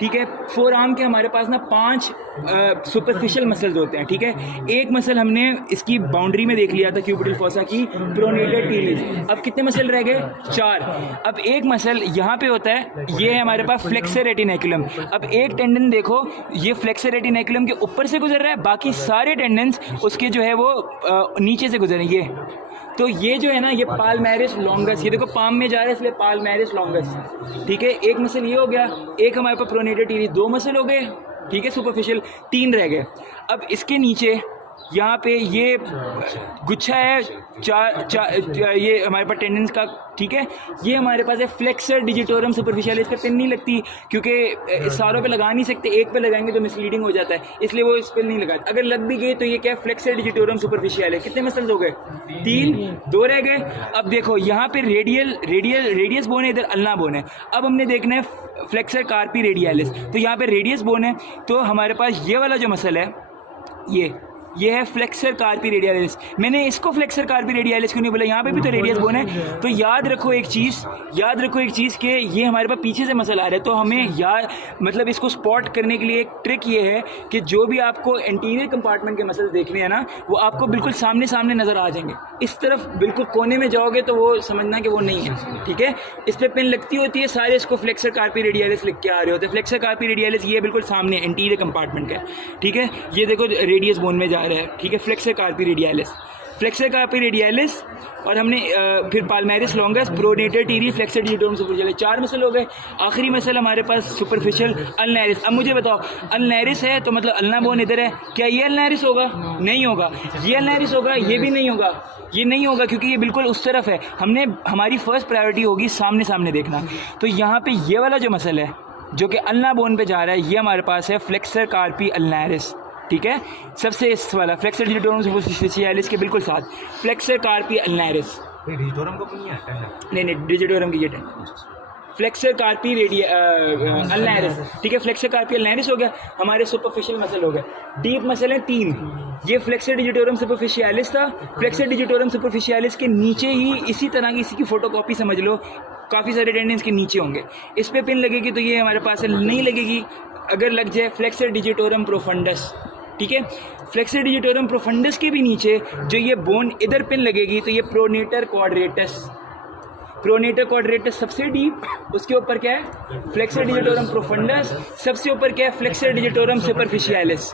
ठीक है। Four arm के हमारे पास ना 5 सुपरफिशियल मसल्स होते हैं, ठीक है। एक मसल हमने इसकी बाउंड्री में देख लिया था क्यूबिटल फोसा की, प्रोनेटर टीलिस। अब कितने मसल रह गए? 4। अब एक मसल यहाँ पे होता है, ये है हमारे पास फ्लेक्सर रेटिनैकुलम। अब एक टेंडन देखो, ये फ्लेक्सर रेटिनैकुलम के ऊपर से गुजर रहा है, बाकी सारे टेंडन्स उसके जो है वो नीचे से गुजर रहे हैं। ये तो ये जो है ना, ये पाल्मेरिस लॉन्गस, ये देखो पाम में जा रहा है इसलिए पाल्मेरिस लॉन्गस, ठीक है। एक मसल ये हो गया, एक हमारे पास प्रोनेटर टीलिस, 2 मसल हो गए, ठीक है, सुपरफिशियल 3 रह गए। अब इसके नीचे यहाँ पे ये गुच्छा है ये हमारे पास टेंडेंस का, ठीक है। ये हमारे पास है फ्लेक्सर डिजिटोरम सुपरफिशियल। इस पर पिन नहीं लगती क्योंकि सारों पे लगा नहीं सकते, एक पे लगाएंगे तो मिसलीडिंग हो जाता है, इसलिए वो इस पर नहीं लगाते। अगर लग भी गए तो ये क्या है, फ्लेक्सर डिजिटोरम सुपरफिशियल है। कितने मसल्स हो गए? 3, 2 रह गए। अब देखो यहाँ पे रेडियस बोन है, इधर अल्ना बोन है। अब हमने देखना है फ्लेक्सर कार्पी रेडियलिस, तो यहाँ पे रेडियस बोन है, तो हमारे पास ये वाला जो मसल है ये है फ्लेक्सर कार्पी रेडियलिस। मैंने इसको फ्लेक्सर कार्पी रेडियलिस क्यों नहीं बोला, यहाँ पे भी तो रेडियस बोन है। तो याद रखो एक चीज़ कि ये हमारे पास पीछे से मसल आ रहा है, तो हमें मतलब इसको स्पॉट करने के लिए एक ट्रिक ये है कि जो भी आपको एंटीरियर कंपार्टमेंट के मसल देखने हैं ना, वो आपको बिल्कुल सामने सामने नज़र आ जाएंगे। इस तरफ बिल्कुल कोने में जाओगे तो वो समझना कि वो नहीं है, ठीक है। इस पर पिन लगती होती है, सारे इसको फ्लेक्सर कार्पी रेडियलिस लिख के आ रहे होते हैं। फ्लेक्सर कार्पी रेडियलिस ये बिल्कुल सामने एंटीरियर कंपार्टमेंट का, ठीक है। ये देखो रेडियस बोन में जा रहा है, ठीक है, फ्लेक्सर कार्पी रेडियलिस। और हमने फिर palmaris longus, pronator teres, flexor digitorum superficialis, 4 muscle हो गए। आखिरी मसल हमारे पास सुपरफिशियल अल्नेरिस। अब मुझे बताओ, अल्नेरिस है तो मतलब अल्ना बोन इधर है, क्या ये अल्नेरिस होगा? नहीं होगा। ये अल्नेरिस होगा? ये भी नहीं होगा। ये नहीं होगा क्योंकि ये बिल्कुल उस तरफ है। हमारी फर्स्ट प्रायोरिटी होगी सामने सामने देखना। तो यहाँ पे ये वाला जो मसल है जो कि अल्ना बोन पे जा रहा है, ये हमारे पास है फ्लेक्सर कार्पी अल्नेरिस, ठीक है। सबसे इस वाला फ्लेक्सर डिजिटोरम सुपरफिशियलिस के बिल्कुल साथ फ्लेक्सर कार्पी अल्नेरिस। डिजिटोरम को नहीं है? नहीं, डिजिटोरम की ये फ्लेक्सर कार्पी अल्नेरिस, ठीक है। फ्लेक्सर कार्पी अल्नेरिस हो गया, हमारे सुपरफिशियल मसल हो गए। डीप मसल है 3, ये फ्लेक्सर डिजिटोरम सुपरफिशियलिस था। फ्लेक्सर डिजिटोरम सुपरफिशियलिस के नीचे ही इसी तरह की, इसी की फोटोकॉपी समझ लो, काफ़ी सारे टेंडेंस के नीचे होंगे। इस पे पिन लगेगी तो ये हमारे पास नहीं लगेगी। अगर लग जाए फ्लेक्सर डिजिटोरम प्रोफंडस, ठीक है। फ्लेक्सर डिजिटोरम प्रोफंडस के भी नीचे जो ये बोन इधर पिन लगेगी तो ये प्रोनेटर क्वाड्रेटस सबसे डीप, उसके ऊपर क्या है फ्लेक्सर डिजिटोरम प्रोफंडस, सबसे ऊपर क्या है फ्लेक्सर डिजिटोरम सुपरफिशियलिस।